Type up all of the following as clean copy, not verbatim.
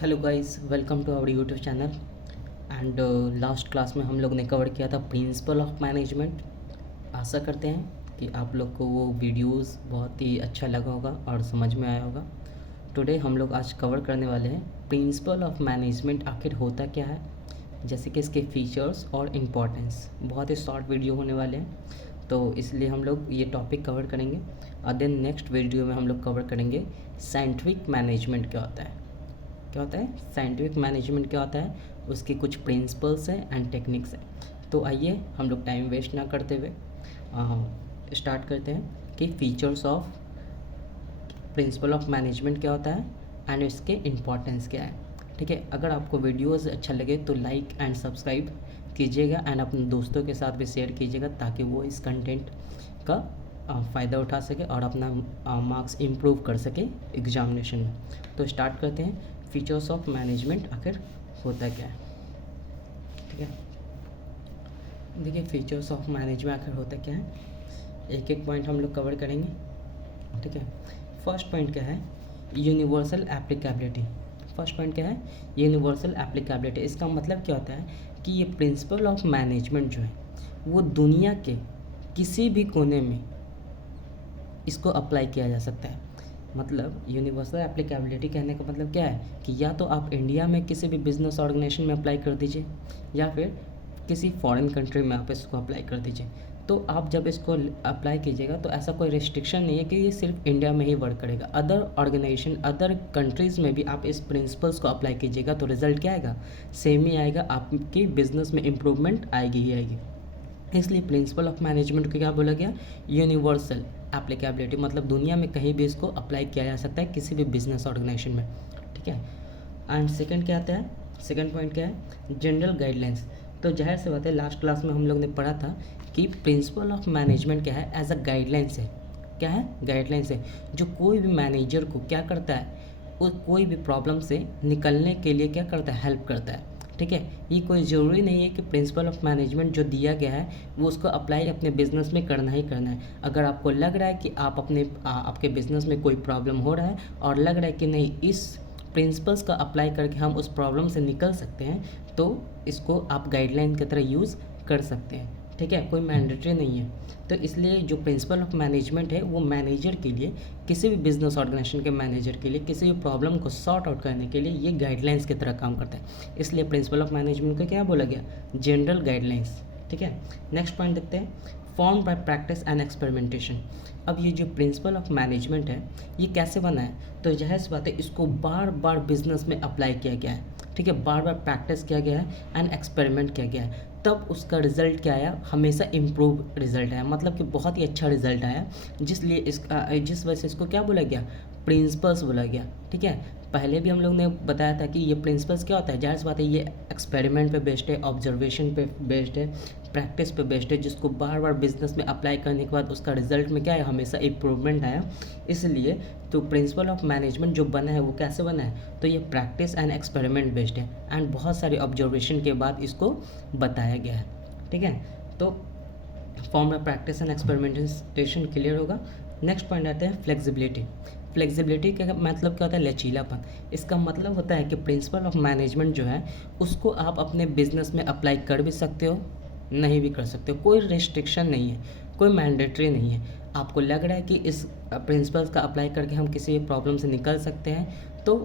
Hello guys, welcome to our YouTube channel. And last class में हम लोग ने कवर किया था प्रिंसिपल ऑफ मैनेजमेंट। आशा करते हैं कि आप लोग को वो वीडियोस बहुत ही अच्छा लगा होगा और समझ में आया होगा। टुडे हम लोग आज कवर करने वाले हैं प्रिंसिपल ऑफ मैनेजमेंट आखिर होता क्या है, जैसे कि इसके फीचर्स और इम्पोर्टेंस। बहुत ही शॉर्ट वीडियो होने वाले हैं, तो इसलिए हम लोग ये टॉपिक कवर करेंगे। और देन नेक्स्ट वीडियो में हम लोग कवर करेंगे साइंटिफिक मैनेजमेंट क्या होता है। साइंटिफिक मैनेजमेंट क्या होता है, उसके कुछ प्रिंसिपल्स हैं एंड टेक्निक्स हैं। तो आइए हम लोग टाइम वेस्ट ना करते हुए स्टार्ट करते हैं कि features of principle of management क्या होता है एंड इसके इम्पोर्टेंस क्या है। ठीक है, अगर आपको वीडियोस अच्छा लगे तो लाइक एंड सब्सक्राइब कीजिएगा एंड अपने दोस्तों के साथ भी शेयर कीजिएगा ताकि वो इस कंटेंट का फ़ायदा उठा सके और अपना मार्क्स इम्प्रूव कर सके एग्जामिनेशन में। तो स्टार्ट करते हैं, फीचर्स ऑफ मैनेजमेंट आखिर होता क्या है। ठीक है, देखिए फीचर्स ऑफ मैनेजमेंट आखिर होता क्या है, एक एक पॉइंट हम लोग कवर करेंगे। ठीक है, फर्स्ट पॉइंट क्या है, यूनिवर्सल एप्लीकेबिलिटी। फर्स्ट पॉइंट क्या है, यूनिवर्सल एप्लीकेबिलिटी। इसका मतलब क्या होता है कि ये प्रिंसिपल ऑफ मैनेजमेंट जो है वो दुनिया के किसी भी कोने में इसको अप्लाई किया जा सकता है। मतलब यूनिवर्सल एप्लीकेबिलिटी कहने का मतलब क्या है कि या तो आप इंडिया में किसी भी बिजनेस ऑर्गेनाइजेशन में अप्लाई कर दीजिए या फिर किसी फॉरेन कंट्री में आप इसको अप्लाई कर दीजिए। तो आप जब इसको अप्लाई कीजिएगा तो ऐसा कोई रिस्ट्रिक्शन नहीं है कि ये सिर्फ इंडिया में ही वर्क करेगा। अदर ऑर्गेनाइजेशन अदर कंट्रीज़ में भी आप इस प्रिंसिपल्स को अप्लाई कीजिएगा तो रिजल्ट क्या आएगा, सेम ही आएगा, आपकी बिजनेस में इम्प्रूवमेंट आएगी ही आएगी। इसलिए प्रिंसिपल ऑफ मैनेजमेंट को क्या बोला गया, यूनिवर्सल एप्लीकेबिलिटी। मतलब दुनिया में कहीं भी इसको अप्लाई किया जा सकता है किसी भी बिजनेस ऑर्गेनाइजेशन में। ठीक है, एंड सेकंड क्या आता है, सेकंड पॉइंट क्या है, जनरल गाइडलाइंस। तो जाहिर सी बात है, लास्ट क्लास में हम लोग ने पढ़ा था कि प्रिंसिपल ऑफ मैनेजमेंट क्या है, एज अ गाइडलाइंस है। क्या है, गाइडलाइंस है जो कोई भी मैनेजर को क्या करता है, वो कोई भी प्रॉब्लम से निकलने के लिए क्या करता है, हेल्प करता है। ठीक है, ये कोई ज़रूरी नहीं है कि प्रिंसिपल ऑफ मैनेजमेंट जो दिया गया है वो उसको अप्लाई अपने बिजनेस में करना ही करना है। अगर आपको लग रहा है कि आप आपके बिजनेस में कोई प्रॉब्लम हो रहा है और लग रहा है कि नहीं इस प्रिंसिपल्स का अप्लाई करके हम उस प्रॉब्लम से निकल सकते हैं, तो इसको आप गाइडलाइन की तरह यूज़ कर सकते हैं। ठीक है, कोई मैंडेटरी नहीं है। तो इसलिए जो प्रिंसिपल ऑफ मैनेजमेंट है वो मैनेजर के लिए, किसी भी बिजनेस ऑर्गेनाइजेशन के मैनेजर के लिए किसी भी प्रॉब्लम को सॉर्ट आउट करने के लिए ये गाइडलाइंस की तरह काम करता है। इसलिए प्रिंसिपल ऑफ मैनेजमेंट को क्या बोला गया, जनरल गाइडलाइंस। ठीक है, नेक्स्ट पॉइंट देखते हैं, form by practice and experimentation. अब ये जो प्रिंसिपल ऑफ मैनेजमेंट है ये कैसे बना है, तो जाहिर सी बात है इसको बार बार बिजनेस में अप्लाई किया गया है। ठीक है, बार बार प्रैक्टिस किया गया है एंड एक्सपेरिमेंट किया गया है, तब उसका रिज़ल्ट क्या आया, हमेशा इम्प्रूव रिज़ल्ट आया। मतलब कि बहुत ही अच्छा रिज़ल्ट आया, जिस वजह से इसको क्या बोला गया, प्रिंसिपल्स बोला गया। ठीक है, पहले भी हम लोग ने बताया था कि ये प्रिंसिपल्स क्या होता है, जाहिर सी बात है ये एक्सपेरिमेंट पे बेस्ड है, ऑब्जर्वेशन पे बेस्ड है, प्रैक्टिस पे बेस्ड है, जिसको बार बार बिजनेस में अप्लाई करने के बाद उसका रिजल्ट में क्या है, हमेशा इम्प्रूवमेंट आया। इसलिए तो प्रिंसिपल ऑफ मैनेजमेंट जो बना है वो कैसे बना है, तो ये प्रैक्टिस एंड एक्सपेरिमेंट बेस्ड है एंड बहुत सारे ऑब्जर्वेशन के बाद इसको बताया गया है। ठीक है, तो फॉर्म में प्रैक्टिस एंड एक्सपेरिमेंटेशन क्लियर होगा। नेक्स्ट पॉइंट आते हैं फ्लेक्सिबिलिटी। फ्लेक्सिबिलिटी का मतलब क्या होता है, लचीलापन। इसका मतलब होता है कि प्रिंसिपल ऑफ मैनेजमेंट जो है उसको आप अपने बिजनेस में अप्लाई कर भी सकते हो, नहीं भी कर सकते हो, कोई रिस्ट्रिक्शन नहीं है, कोई मैंडेटरी नहीं है। आपको लग रहा है कि इस प्रिंसिपल्स का अप्लाई करके हम किसी भी प्रॉब्लम से निकल सकते हैं तो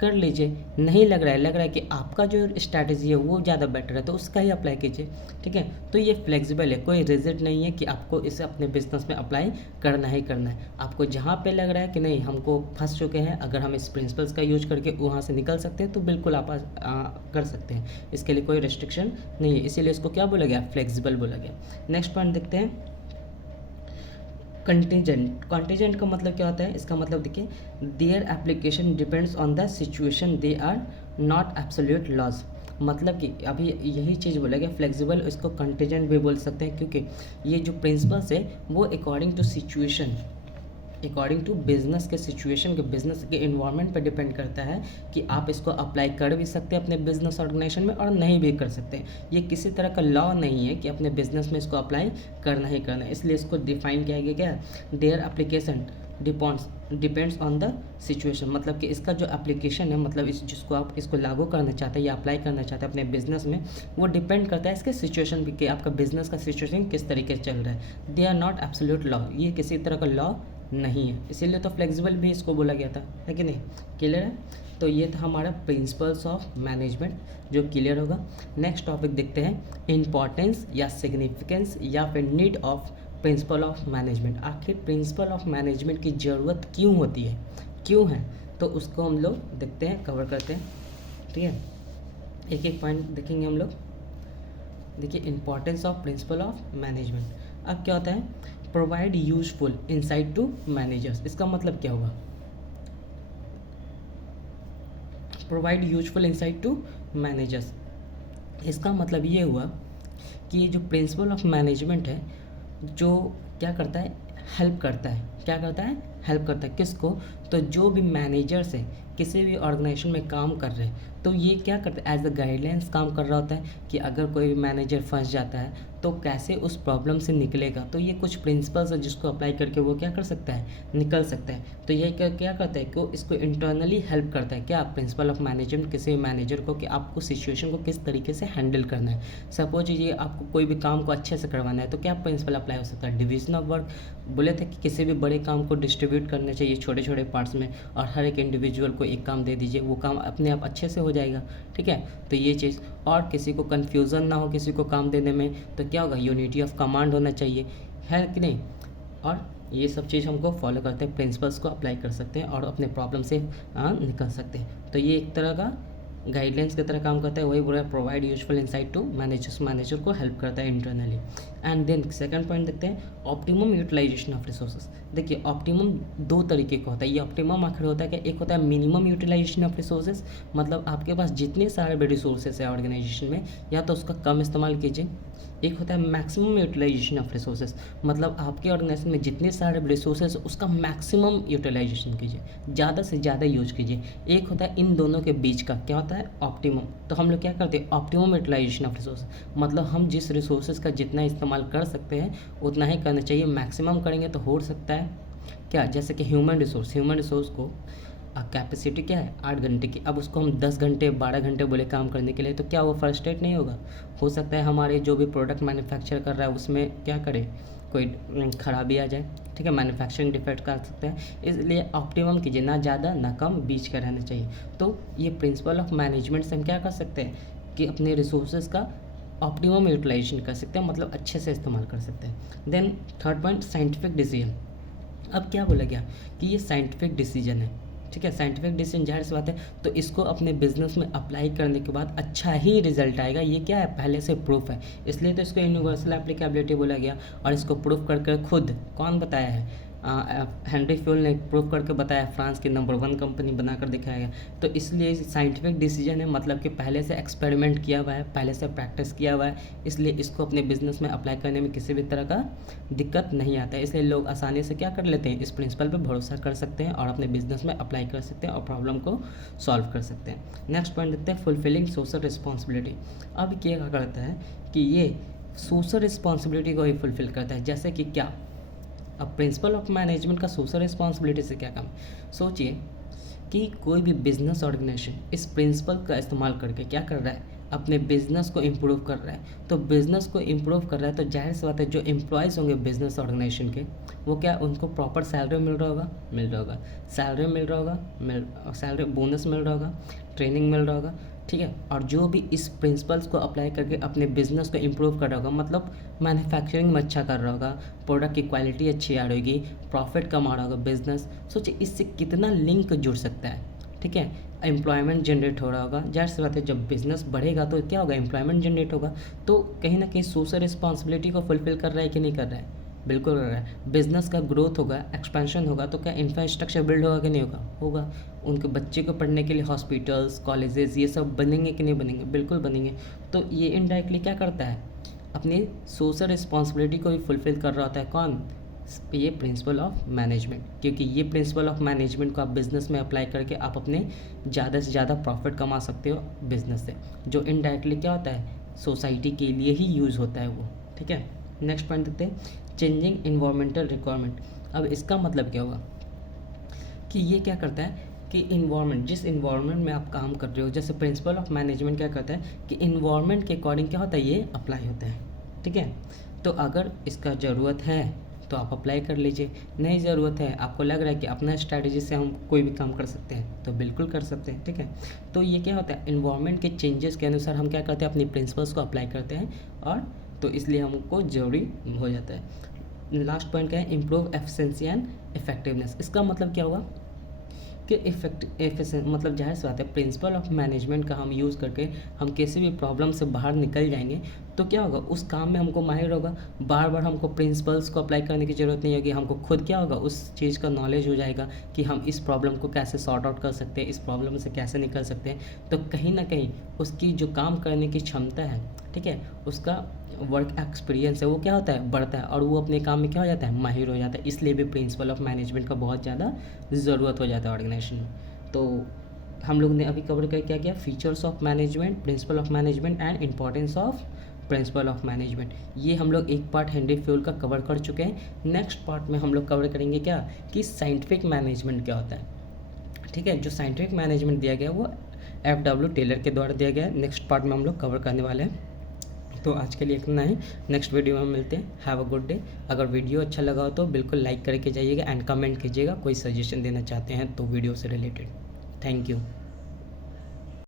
कर लीजिए, नहीं लग रहा है कि आपका जो स्ट्रैटेजी है वो ज़्यादा बेटर है तो उसका ही अप्लाई कीजिए। ठीक है, तो ये फ्लेक्सिबल है, कोई रिजिड नहीं है कि आपको इसे अपने बिजनेस में अप्लाई करना ही करना है। आपको जहाँ पे लग रहा है कि नहीं हमको फंस चुके हैं, अगर हम इस प्रिंसिपल्स का यूज करके वहाँ से निकल सकते हैं तो बिल्कुल आप कर सकते हैं, इसके लिए कोई रिस्ट्रिक्शन नहीं है। इसीलिए इसको क्या बोला गया, फ्लेक्सिबल बोला गया। नेक्स्ट पॉइंट देखते हैं, कंटीजेंट। कंटीजेंट का मतलब क्या होता है, इसका मतलब देखिए, there application depends on the situation, they are not absolute laws. मतलब कि अभी यही चीज़ बोला गया फ्लेक्सिबल, इसको कंटीजेंट भी बोल सकते हैं क्योंकि ये जो प्रिंसिपल्स है वो according to situation, according to business के सिचुएशन के, बिजनेस के इन्वायरमेंट पर डिपेंड करता है कि आप इसको अप्लाई कर भी सकते हैं अपने बिजनेस ऑर्गेनाइजेशन में और नहीं भी कर सकते। ये किसी तरह का लॉ नहीं है कि अपने बिजनेस में इसको अप्लाई करना ही करना है, इसलिए इसको डिफाइन किया गया क्या, there application depends on the situation, मतलब कि इसका जो एप्लीकेशन है, मतलब इस जिसको आप इसको लागू करना चाहते हैं या अप्लाई करना चाहते हैं अपने बिजनेस में, वो डिपेंड करता है इसके सिचुएशन पे कि आपका बिजनेस का सिचुएशन किस तरीके से चल रहा है। They are not absolute law, ये किसी तरह का लॉ नहीं है, इसीलिए तो फ्लेक्सिबल भी इसको बोला गया था, है कि नहीं? क्लियर है? तो ये था हमारा प्रिंसिपल्स ऑफ मैनेजमेंट, जो क्लियर होगा। नेक्स्ट टॉपिक देखते हैं, इम्पॉर्टेंस या सिग्निफिकेंस या फिर need of principle of management. आखिर प्रिंसिपल ऑफ मैनेजमेंट की ज़रूरत क्यों होती है, क्यों है, तो उसको हम लोग देखते हैं, कवर करते हैं। ठीक है, एक एक पॉइंट देखेंगे हम लोग। देखिए, importance of principle of management. अब क्या होता है, provide useful insight to managers. इसका मतलब क्या हुआ, provide useful insight to managers. इसका मतलब ये हुआ कि ये जो प्रिंसिपल ऑफ मैनेजमेंट है, जो क्या करता है, हेल्प करता है। क्या करता है, हेल्प करता है किसको, तो जो भी मैनेजर्स है किसी भी ऑर्गेनाइजेशन में काम कर रहे हैं, तो ये क्या करता है, एज अ गाइडलाइंस काम कर रहा होता है कि अगर कोई भी मैनेजर फंस जाता है तो कैसे उस प्रॉब्लम से निकलेगा। तो ये कुछ प्रिंसिपल्स है जिसको अप्लाई करके वो क्या कर सकता है, निकल सकता है। तो ये क्या करता है कि इसको इंटरनली हेल्प करता है, क्या प्रिंसिपल ऑफ मैनेजमेंट किसी मैनेजर को, कि आपको सिचुएशन को किस तरीके से हैंडल करना है। सपोज ये आपको कोई भी काम को अच्छे से करवाना है, तो क्या प्रिंसिपल अप्लाई हो सकता है, डिवीजन ऑफ वर्क। बोले थे कि किसी भी बड़े काम को डिस्ट्रीब्यूट करना चाहिए छोटे छोटे पार्ट्स में, और हर एक इंडिविजुअल को एक काम दे दीजिए, वो काम अपने आप अच्छे से हो जाएगा। ठीक है, तो ये चीज़, और किसी को कन्फ्यूज़न ना हो किसी को काम देने में, तो क्या होगा, यूनिटी ऑफ कमांड होना चाहिए, है कि नहीं? और ये सब चीज़ हमको फॉलो करते हैं, प्रिंसिपल्स को अप्लाई कर सकते हैं और अपने प्रॉब्लम से निकल सकते हैं। तो ये एक तरह का गाइडलाइंस की तरह काम करता है, वही बोला provide useful insight to managers, manager को हेल्प करता है internally. And then second point देखते हैं, ऑप्टिमम यूटिलाइजेशन ऑफ रिसोर्सेज। देखिए, ऑप्टिमम दो तरीके का होता है, ये ऑप्टिमम आखिर होता है कि एक होता है मिनिमम यूटिलाइजेशन ऑफ रिसोर्सेज, मतलब आपके पास जितने सारे भी रिसोर्सेज है ऑर्गेनाइजेशन में, या तो उसका कम इस्तेमाल कीजिए। एक होता है मैक्सिमम यूटिलाइजेशन ऑफ रिसोर्सेज, मतलब आपके ऑर्गेनाइजेशन में जितने सारे रिसोर्सेज उसका मैक्सिमम यूटिलाइजेशन कीजिए, ज़्यादा से ज़्यादा यूज कीजिए। एक होता है इन दोनों के बीच का, क्या होता है, ऑप्टिमम। तो हम लोग क्या करते हैं, ऑप्टिमम यूटिलाइजेशन ऑफ रिसोर्स, मतलब हम जिस रिसोर्सेज का जितना इस्तेमाल कर सकते हैं उतना ही करना चाहिए। मैक्सिमम करेंगे तो हो सकता है क्या, जैसे कि ह्यूमन रिसोर्स को कैपेसिटी क्या है 8 घंटे की, अब उसको हम 10 घंटे 12 घंटे बोले काम करने के लिए, तो क्या वो फ्रस्ट्रेट नहीं होगा? हो सकता है हमारे जो भी प्रोडक्ट मैन्युफैक्चर कर रहा है उसमें क्या करे, कोई खराबी आ जाए। ठीक है, मैन्युफैक्चरिंग डिफेक्ट कर सकते हैं, इसलिए ऑप्टिमम कीजिए, ना ज़्यादा ना कम, बीच का रहना चाहिए। तो ये प्रिंसिपल ऑफ मैनेजमेंट से हम क्या कर सकते हैं कि अपने रिसोर्सेज का ऑप्टिमम यूटिलाइजेशन कर सकते हैं, मतलब अच्छे से इस्तेमाल कर सकते हैं। Then third point, scientific decision. अब क्या बोला गया कि ये साइंटिफिक डिसीजन है। ठीक है, साइंटिफिक डिसीजन, जाहिर सी बात है, तो इसको अपने बिजनेस में अप्लाई करने के बाद अच्छा ही रिजल्ट आएगा, ये क्या है, पहले से प्रूफ है, इसलिए तो इसको यूनिवर्सल एप्लीकेबिलिटी बोला गया। और इसको प्रूफ करके खुद कौन बताया है, हेनरी फ्यूल ने प्रूफ करके बताया, फ्रांस की नंबर 1 कंपनी बनाकर दिखाया गया। तो इसलिए साइंटिफिक डिसीजन है, मतलब कि पहले से एक्सपेरिमेंट किया हुआ है, पहले से प्रैक्टिस किया हुआ है, इसलिए इसको अपने बिजनेस में अप्लाई करने में किसी भी तरह का दिक्कत नहीं आता है। इसलिए लोग आसानी से क्या कर लेते हैं, इस प्रिंसिपल पर भरोसा कर सकते हैं और अपने बिजनेस में अप्लाई कर सकते हैं और प्रॉब्लम को सॉल्व कर सकते हैं। नेक्स्ट पॉइंट देखते हैं, फुलफिलिंग सोशल रिस्पॉन्सिबिलिटी। अब क्या करता है कि ये सोशल रिस्पॉन्सिबिलिटी को ही फुलफिल करता है, जैसे कि क्या, अब प्रिंसिपल ऑफ मैनेजमेंट का सोशल रिस्पॉन्सिबिलिटी से क्या काम, सोचिए कि कोई भी बिजनेस ऑर्गेनाइजेशन इस प्रिंसिपल का इस्तेमाल करके क्या कर रहा है, अपने बिजनेस को इम्प्रूव कर रहा है। तो बिजनेस को इम्प्रूव कर रहा है, तो जाहिर सी बात है जो एम्प्लॉयज़ होंगे बिजनेस ऑर्गेनाइजेशन के, वो क्या, उनको प्रॉपर सैलरी मिल रहा होगा, सैलरी मिल रहा होगा, सैलरी बोनस मिल रहा होगा, ट्रेनिंग मिल रहा होगा। ठीक है, और जो भी इस प्रिंसिपल्स को अप्लाई करके अपने बिजनेस को इम्प्रूव कर रहा होगा, मतलब मैन्युफैक्चरिंग में अच्छा कर रहा होगा, प्रोडक्ट की क्वालिटी अच्छी आ रही होगी, प्रॉफिट कमा रहा होगा बिजनेस, सोचिए इससे कितना लिंक जुड़ सकता है। ठीक है, एम्प्लॉयमेंट जनरेट हो रहा होगा, जाहिर सी बात है जब बिजनेस बढ़ेगा तो क्या होगा, एम्प्लॉयमेंट जनरेट होगा। तो कहीं ना कहीं सोशल रिस्पॉन्सिबिलिटी को फुलफिल कर रहा है कि नहीं कर रहा है, बिल्कुल कर रहा है। बिजनेस का ग्रोथ होगा, एक्सपेंशन होगा, तो क्या इंफ्रास्ट्रक्चर बिल्ड होगा कि नहीं होगा, उनके बच्चे को पढ़ने के लिए हॉस्पिटल्स, कॉलेजेस, ये सब बनेंगे कि नहीं बनेंगे, बिल्कुल बनेंगे। तो ये इनडायरेक्टली क्या करता है, अपनी सोशल रिस्पॉन्सिबिलिटी को भी फुलफिल कर रहा होता है, कौन, ये प्रिंसिपल ऑफ मैनेजमेंट। क्योंकि ये प्रिंसिपल ऑफ मैनेजमेंट को आप बिज़नेस में अप्लाई करके आप अपने ज़्यादा से ज़्यादा प्रॉफिट कमा सकते हो बिज़नेस से, जो इनडायरेक्टली क्या होता है, सोसाइटी के लिए ही यूज़ होता है वो। ठीक है, नेक्स्ट पॉइंट देखते हैं, चेंजिंग इन्वायरमेंटल रिक्वायरमेंट। अब इसका मतलब क्या हुआ कि ये क्या करता है कि इन्वायरमेंट, जिस इन्वायरमेंट में आप काम कर रहे हो, जैसे प्रिंसिपल ऑफ मैनेजमेंट क्या करता है कि इन्वायरमेंट के अकॉर्डिंग क्या होता है, ये अप्लाई होता है। ठीक है, तो अगर इसका ज़रूरत है तो आप अप्लाई कर लीजिए, नहीं ज़रूरत है, आपको लग रहा है कि अपना स्ट्रैटेजी से हम कोई भी काम कर सकते हैं तो बिल्कुल कर सकते हैं। ठीक है, तो ये क्या होता है, इन्वायरमेंट के चेंजेस के अनुसार हम क्या करते हैं, अपनी प्रिंसिपल्स को अप्लाई करते हैं, और तो इसलिए हमको ज़रूरी हो जाता है। लास्ट पॉइंट क्या है, इम्प्रूव एफिशिएंसी एंड इफेक्टिवनेस। इसका मतलब क्या हुआ कि एफिशिएंट मतलब जाहिर सी बात है, प्रिंसिपल ऑफ मैनेजमेंट का हम यूज़ करके हम किसी भी प्रॉब्लम से बाहर निकल जाएंगे तो क्या होगा, उस काम में हमको माहिर होगा, बार बार हमको प्रिंसिपल्स को अप्लाई करने की ज़रूरत नहीं होगी, हमको खुद क्या होगा, उस चीज़ का नॉलेज हो जाएगा कि हम इस प्रॉब्लम को कैसे सॉर्ट आउट कर सकते हैं, इस प्रॉब्लम से कैसे निकल सकते हैं। तो कहीं ना कहीं उसकी जो काम करने की क्षमता है, ठीक है, उसका वर्क एक्सपीरियंस है, वो क्या होता है, बढ़ता है, और वो अपने काम में क्या हो जाता है, माहिर हो जाता है। इसलिए भी प्रिंसिपल ऑफ मैनेजमेंट का बहुत ज़्यादा ज़रूरत हो जाता है ऑर्गेनाइजेशन में। तो हम लोग ने अभी कवर कर क्या किया, features of management, principal of management and importance of principle of management. ये हम लोग एक पार्ट हेनरी फ्यूल का कवर कर चुके हैं। नेक्स्ट पार्ट में हम लोग कवर करेंगे क्या, कि साइंटिफिक मैनेजमेंट क्या होता है। ठीक है, जो साइंटिफिक मैनेजमेंट दिया गया वो FW टेलर के द्वारा दिया गया है। नेक्स्ट पार्ट में हम लोग कवर करने वाले हैं। तो आज के लिए इतना ही, नेक्स्ट वीडियो में मिलते हैं। Have a good day. अगर वीडियो अच्छा लगा हो तो बिल्कुल लाइक करके जाइएगा एंड कमेंट कीजिएगा, कोई सजेशन देना चाहते हैं तो वीडियो से रिलेटेड। Thank you.